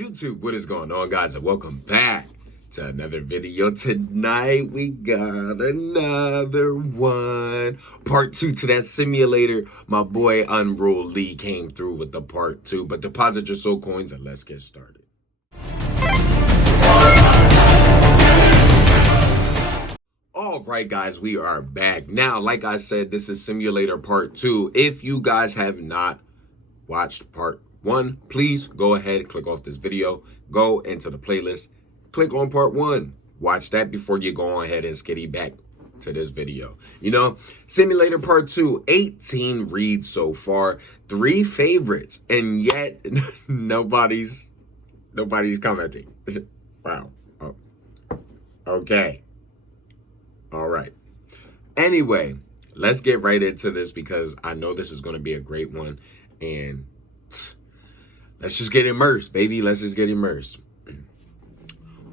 YouTube, what is going on, guys, and welcome back to another video. Tonight we got another one, part 2 to that simulator. My boy TheUnruleLee came through with the part 2, but deposit your soul coins and let's get started. All right, guys, we are back now. Like I said, this is simulator part 2. If you guys have not watched part 1, please go ahead and click off this video, go into the playlist, click on part 1, watch that before you go ahead and skitty back to this video. You know, simulator part 2, 18 reads so far, 3 favorites, and yet nobody's commenting. Wow. Oh. Okay. All right. Anyway, let's get right into this because I know this is going to be a great one, and let's just get immersed, baby. Let's just get immersed.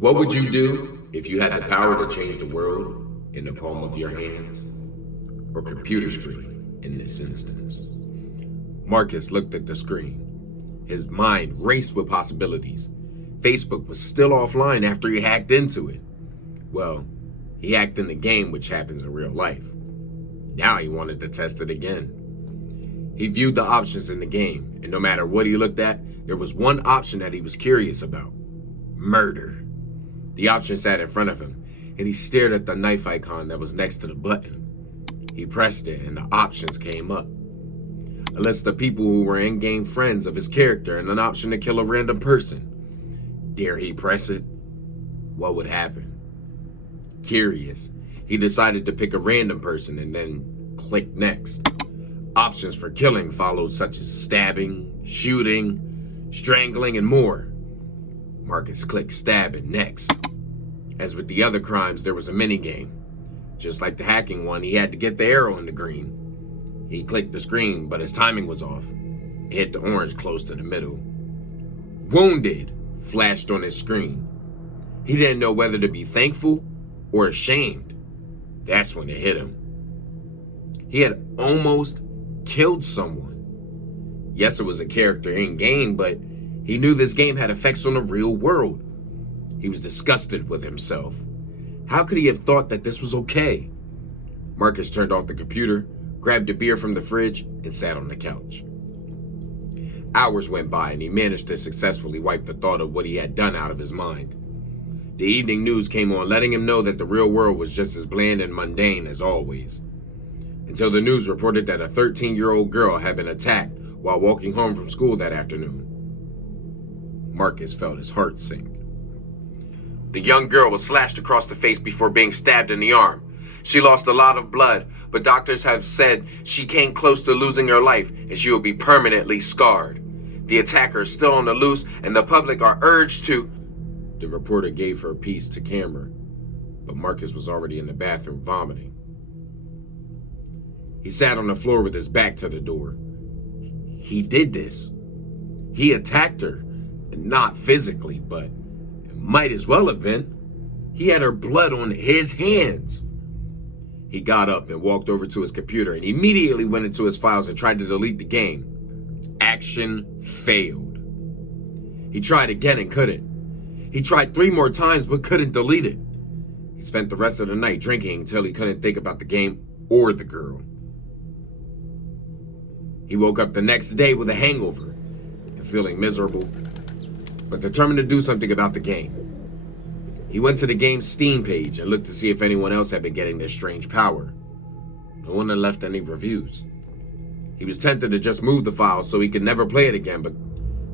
What would you do if you had the power to change the world in the palm of your hands or computer screen in this instance? Marcus looked at the screen. His mind raced with possibilities. Facebook was still offline after he hacked into it. Well, he hacked in the game, which happens in real life. Now he wanted to test it again. He viewed the options in the game, and no matter what he looked at, there was one option that he was curious about: murder. The option sat in front of him, and he stared at the knife icon that was next to the button. He pressed it, and the options came up. A list of people who were in-game friends of his character, and an option to kill a random person. Dare he press it? What would happen? Curious, he decided to pick a random person and then click next. Options for killing followed, such as stabbing, shooting, strangling, and more. Marcus clicked stabbing next. As with the other crimes, there was a minigame. Just like the hacking one, he had to get the arrow in the green. He clicked the screen, but his timing was off. It hit the orange close to the middle. Wounded flashed on his screen. He didn't know whether to be thankful or ashamed. That's when it hit him. He had almost killed someone. Yes, it was a character in game, but he knew this game had effects on the real world. He was disgusted with himself. How could he have thought that this was okay? Marcus turned off the computer, grabbed a beer from the fridge, and sat on the couch. Hours went by, and he managed to successfully wipe the thought of what he had done out of his mind. The evening news came on, letting him know that the real world was just as bland and mundane as always. Until the news reported that a 13-year-old girl had been attacked while walking home from school that afternoon. Marcus felt his heart sink. The young girl was slashed across the face before being stabbed in the arm. She lost a lot of blood, but doctors have said she came close to losing her life and she will be permanently scarred. The attacker is still on the loose and the public are urged to... The reporter gave her piece to camera, but Marcus was already in the bathroom vomiting. He sat on the floor with his back to the door. He did this. He attacked her, not physically, but it might as well have been. He had her blood on his hands. He got up and walked over to his computer and immediately went into his files and tried to delete the game. Action failed. He tried again and couldn't. He tried 3 more times but couldn't delete it. He spent the rest of the night drinking until he couldn't think about the game or the girl. He woke up the next day with a hangover and feeling miserable, but determined to do something about the game. He went to the game's Steam page and looked to see if anyone else had been getting this strange power. No one had left any reviews. He was tempted to just move the file so he could never play it again, but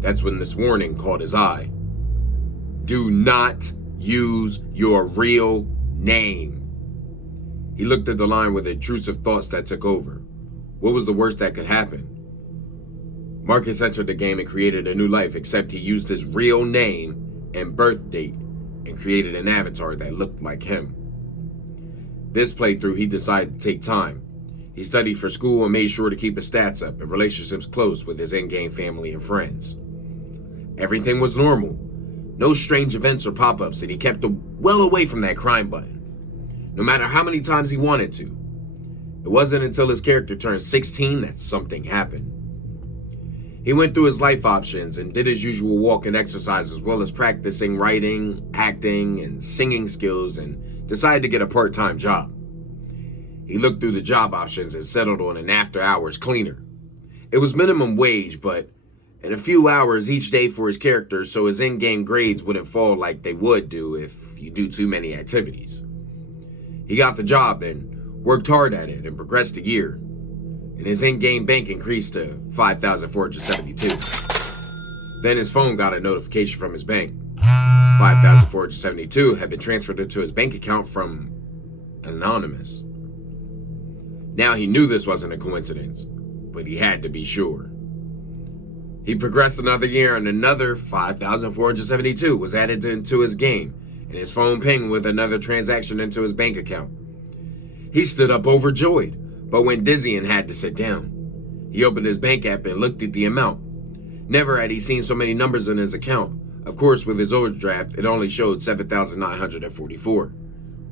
that's when this warning caught his eye. Do not use your real name. He looked at the line with intrusive thoughts that took over. What was the worst that could happen? Marcus entered the game and created a new life, except he used his real name and birth date and created an avatar that looked like him. This playthrough, he decided to take time. He studied for school and made sure to keep his stats up and relationships close with his in-game family and friends. Everything was normal. No strange events or pop-ups, and he kept well away from that crime button, no matter how many times he wanted to. It wasn't until his character turned 16 that something happened. He went through his life options and did his usual walk and exercise, as well as practicing writing, acting, and singing skills, and decided to get a part-time job. He looked through the job options and settled on an after-hours cleaner. It was minimum wage, but in a few hours each day for his character, so his in-game grades wouldn't fall like they would do if you do too many activities. He got the job and worked hard at it and progressed a year, and his in-game bank increased to 5,472. Then his phone got a notification from his bank. 5,472 had been transferred into his bank account from anonymous. Now he knew this wasn't a coincidence, but he had to be sure. He progressed another year and another 5,472 was added into his game, and his phone pinged with another transaction into his bank account. He stood up overjoyed, but went dizzy and had to sit down. He opened his bank app and looked at the amount. Never had he seen so many numbers in his account. Of course, with his overdraft, it only showed 7,944.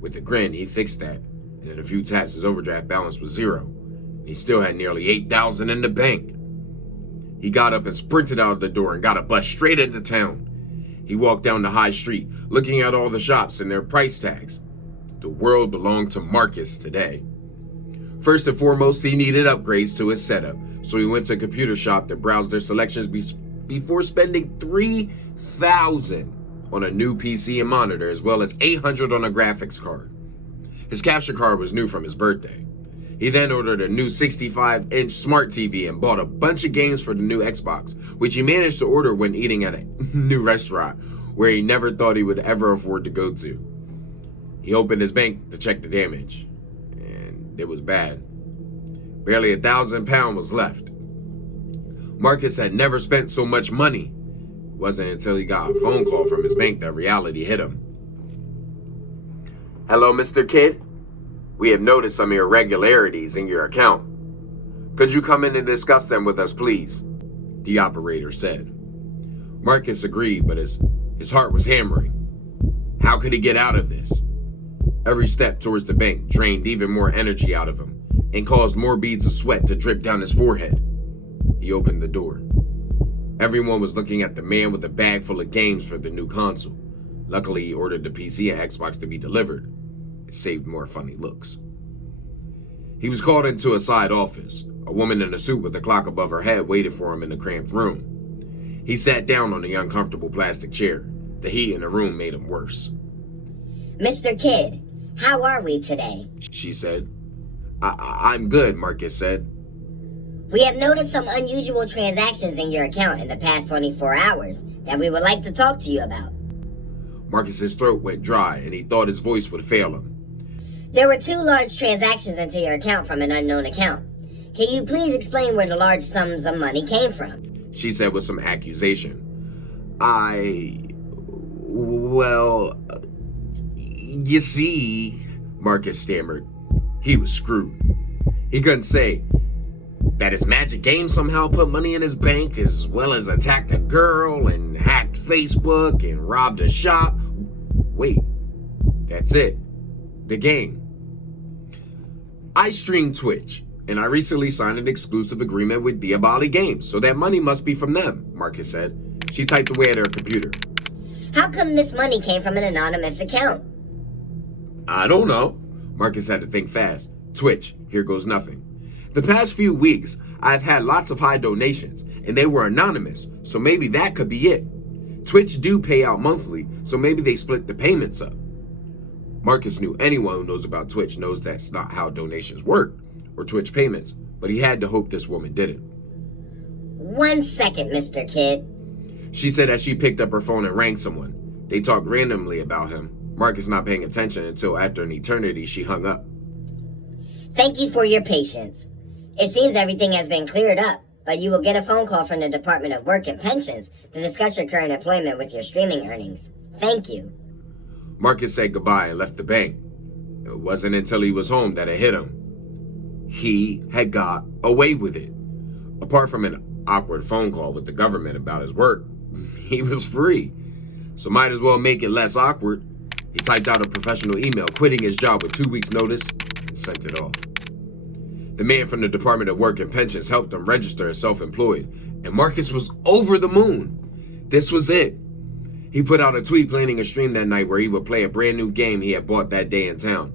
With a grin, he fixed that, and in a few taps, his overdraft balance was zero. He still had nearly 8,000 in the bank. He got up and sprinted out of the door and got a bus straight into town. He walked down the high street, looking at all the shops and their price tags. The world belonged to Marcus today. First and foremost, he needed upgrades to his setup, so he went to a computer shop to browse their selections before spending $3,000 on a new PC and monitor, as well as $800 on a graphics card. His capture card was new from his birthday. He then ordered a new 65-inch smart TV and bought a bunch of games for the new Xbox, which he managed to order when eating at a new restaurant where he never thought he would ever afford to go to. He opened his bank to check the damage. It was bad. Barely £1,000 was left. Marcus had never spent so much money. It wasn't until he got a phone call from his bank that reality hit him. Hello, Mr. Kidd. We have noticed some irregularities in your account. Could you come in and discuss them with us, please? The operator said. Marcus agreed, but his heart was hammering. How could he get out of this? Every step towards the bank drained even more energy out of him and caused more beads of sweat to drip down his forehead. He opened the door. Everyone was looking at the man with a bag full of games for the new console. Luckily, he ordered the PC and Xbox to be delivered. It saved more funny looks. He was called into a side office. A woman in a suit with a clock above her head waited for him in the cramped room. He sat down on the uncomfortable plastic chair. The heat in the room made him worse. Mr. Kidd, how are we today? She said. I'm good, Marcus said. We have noticed some unusual transactions in your account in the past 24 hours that we would like to talk to you about. Marcus's throat went dry and he thought his voice would fail him. There were 2 large transactions into your account from an unknown account. Can you please explain where the large sums of money came from? She said with some accusation. You see, Marcus stammered. He was screwed. He couldn't say that his magic game somehow put money in his bank, as well as attacked a girl and hacked Facebook and robbed a shop. Wait, that's it. The game. I stream Twitch, and I recently signed an exclusive agreement with TheUnruleLee Games, so that money must be from them, Marcus said. She typed away at her computer. How come this money came from an anonymous account? I don't know. Marcus had to think fast. Twitch, here goes nothing. The past few weeks, I've had lots of high donations, and they were anonymous, so maybe that could be it. Twitch do pay out monthly, so maybe they split the payments up. Marcus knew anyone who knows about Twitch knows that's not how donations work, or Twitch payments, but he had to hope this woman didn't. 1 second, Mr. Kidd. She said as she picked up her phone and rang someone. They talked randomly about him. Marcus not paying attention until after an eternity she hung up. Thank you for your patience. It seems everything has been cleared up, but you will get a phone call from the Department of Work and Pensions to discuss your current employment with your streaming earnings. Thank you. Marcus said goodbye and left the bank. It wasn't until he was home that it hit him. He had got away with it. Apart from an awkward phone call with the government about his work, he was free. So might as well make it less awkward. He typed out a professional email quitting his job with 2 weeks' notice and sent it off. The man from the Department of Work and Pensions helped him register as self-employed, and Marcus was over the moon. This was it. He put out a tweet planning a stream that night where he would play a brand new game he had bought that day in town.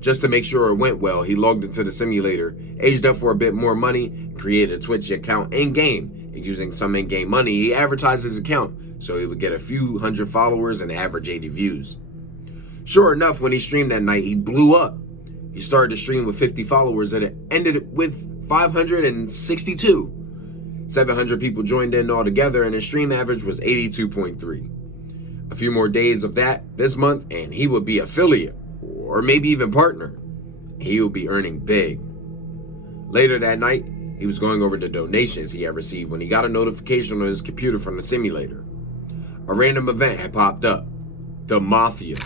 Just to make sure it went well, he logged into the simulator, aged up for a bit more money, and created a Twitch account in-game. And using some in-game money, he advertised his account so he would get a few hundred followers and average 80 views. Sure enough, when he streamed that night, he blew up. He started to stream with 50 followers and it ended with 562. 700 people joined in altogether and his stream average was 82.3. A few more days of that this month and he would be affiliate or maybe even partner. He would be earning big. Later that night, he was going over the donations he had received when he got a notification on his computer from the simulator. A random event had popped up. The Mafia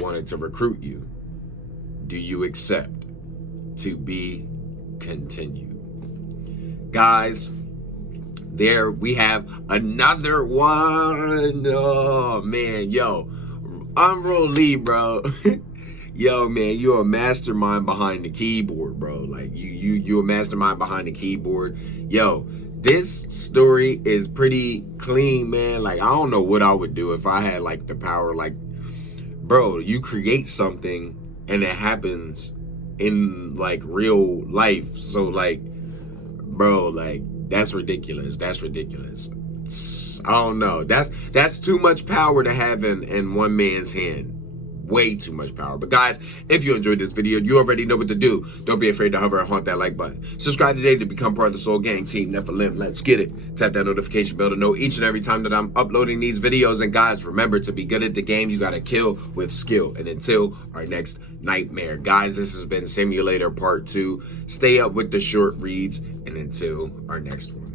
wanted to recruit you. Do you accept? To be continued. Guys, there we have another one. Oh man, yo, TheUnruleLee, bro. Yo, man, you're a mastermind behind the keyboard, bro. Like you're a mastermind behind the keyboard. Yo, this story is pretty clean, man. Like I don't know what I would do if I had like the power. Like, bro, you create something and it happens in like real life. So like, bro, like that's ridiculous. That's ridiculous. I don't know. That's too much power to have in one man's hand. Way too much power. But guys, if you enjoyed this video, you already know what to do. Don't be afraid to hover and haunt that like button. Subscribe today to become part of the Soul Gang, Team Nephilim. Let's get it. Tap that notification bell to know each and every time that I'm uploading these videos. And guys, remember, to be good at the game, you gotta kill with skill. And until our next nightmare, guys, this has been Simulator Part 2. Stay up with the short reads, and until our next one.